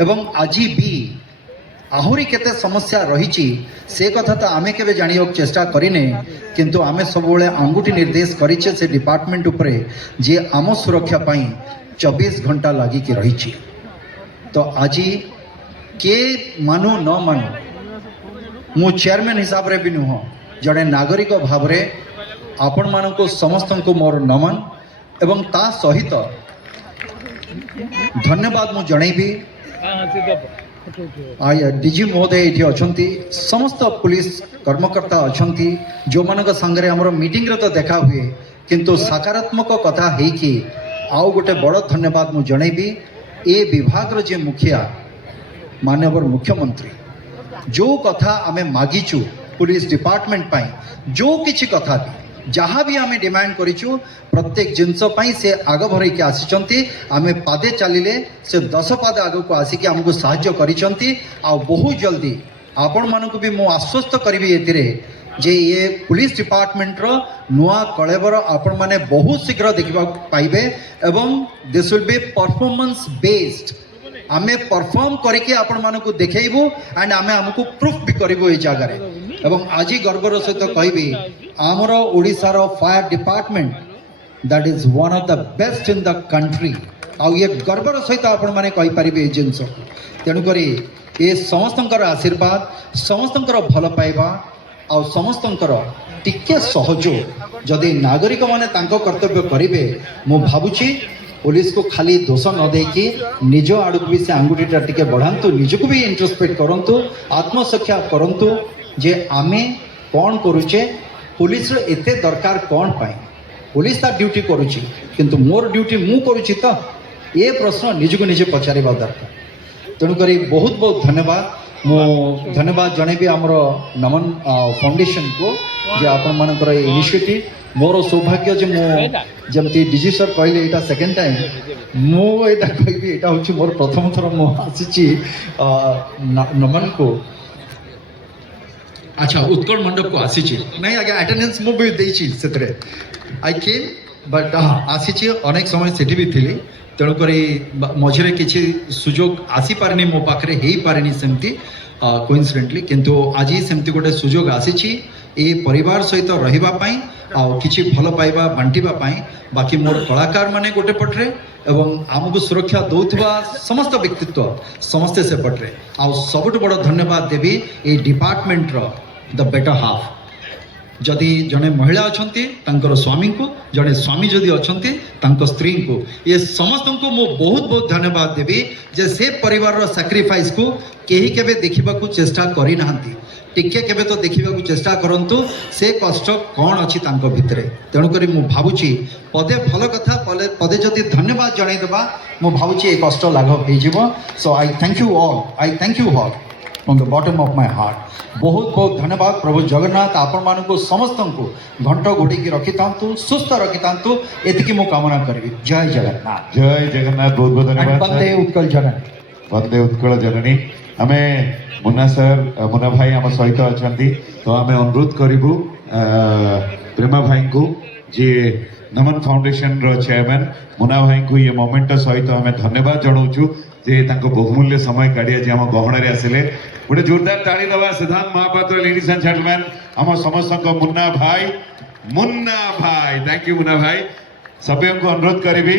एवं आज भी आहुरी केते समस्या रही से कथा तो आमे केबे जानियो चेष्टा करिने किंतु आमे सबुले अंगुठी निर्देश करिचे से डिपार्टमेंट उपरे जे आम सुरक्षा पाई 24 घंटा लागी कि रही। तो आज के मानु न मानु मु चेयरमैन हिसाब रे भी नुह जड़े नागरिक भाव रे आपण मानक समस्त को मोर नमन एवं ता सहित धन्यवाद मु जनइबी डीजी महोदय ये अच्छी समस्त पुलिस कर्मकर्ता अच्छा जो मान संगे आम मीटिंग रे तो देखा हुए किंतु सकारात्मक कथा है कि आउ गोटे बड़ धन्यवाद मु जनइबी ए विभाग जे मुखिया माननीय मुख्यमंत्री जो कथा आमे मागिचु पुलिस डिपार्टमेंट पाई जो किछि कथा भी जहाँ भी आमे डिमांड करिचु प्रत्येक जिनस पाई से आग भरईके आसीचंती आमे पादे चलिले से 10 पादे आग को आसिक आमको साहाय्य करिचंती आ बहुत जल्दी आपण मानक भी मु आश्वस्त करिवि एतिरे जे ये पुलिस डिपार्टमेंट रो नुआ कलेबर आपण माने बहुत शीघ्र देखिबा पाइबे एवं this will be performance based आमे परफॉर्म करके आपण मानक देखेबू एंड आमे हमको प्रूफ भी करिवो ए जगह रे एवं आज गर्वर सहित कहबी आमर ओडिशार fire department that is one of the best in the country आ ये गर्वर सहित आपण माने कहि परिबे जिंस तेणु करी ए समस्तंकर आशीर्वाद समस्तंकर भल पाइबा आ समस्तंकर टिके सहयोग जदि नागरिक माने तांको कर्तव्य करिवे मु भाबुची पुलिस को खाली दोष न देकी निज आड़ को भी से आंगुठीटा टिके बढ़ातु निजको भी इंट्रोस्पेक्ट करंतु आत्मसख्या करंतु जे आमे कौन करुचे पुलिस एते दरकार कौन पाई पुलिस ता ड्यूटी करुची किंतु मोर ड्यूटी मु करुची तो ये प्रश्न निजको निजे पचारिबा दरकार तेणु करी बहुत बहुत धन्यवाद मो धन्यवाद जनइबी आमर नमन फाउंडेशन को जे आपण मानकर इनिशिएटिव मोर सौभाग्य जे मो जमती डीजी सर कहले एटा सेकंड टाइम मो एटा कहबी एटा होची मोर प्रथम थर मो आसीची नमन को अच्छा उत्कल मंडप को आसीची नहीं आगे अटेंडेंस मो भी देची सेतरे आई केम बट आसीची अनेक समय सेठी भी थिली तेणु करी मझिरे किछि सुजोग आसी पारनी मो पाखरे हेई पारनी सेमती कोइन्सिडेंटली किंतु आज सेमती गोटे सुजोग आसीची ए परिवार सहित रहिबा पाई आ किछि भल पाइबा बांटिबा पाई बाकी मोर कलाकार माने गोटे पटरे एवं आमको सुरक्षा दौथबा समस्त व्यक्तित्व समस्ते से पटरे आ सबुठ बड़ धन्यवाद देवी ए डिपार्टमेंट रो द बेटर हाफ जदि जड़े महिला अच्छा स्वामी को जड़े स्वामी जदि अच्छा स्त्री को ये समस्त को मु बहुत बहुत धन्यवाद देवी जे से परिवार रो सैक्रिफाइस को केही केबे देखिबा को चेष्टा करी नाहंती टिके केबे तो देखिबा को चेष्टा करंतु से कष्ट कौन अच्छी तांको भितरे तेणु करी मु भाबुची पदे भल कथा पदे जदि धन्यवाद जणाई देबा मु भाबुची ए कष्ट लाघव हे जिवो so I thank you all from the bottom of my heart बहुत बहुत धन्यवाद प्रभु जगन्नाथ आपण मानक समस्त को घंट घोड़ी रखी था सुस्थ रखी था एति मु कामना करी जय जगन्नाथ बहुत बहुत धन्यवाद वंदे उत्कल जननी वंदे उत्कल जननी आमे मुन्ना सर मुन्ना भाई आम सहित अच्छा तो आम अनुरोध करूँ प्रेमा भाई को जी नमन फाउंडेशन रो चेयरमैन मुन्ना भाई को ये मोमेंट सहित आम धन्यवाद जनाऊँ जे बहुमूल्य समय काढ़ी आज आम गहण आसिले गोटे जोरदार ताली दबा सिद्धांत महापात्र लेडीज एंड जेंटलमैन आम समस्त मुन्ना भाई थैंक यू मुन्ना भाई सभी को अनुरोध करी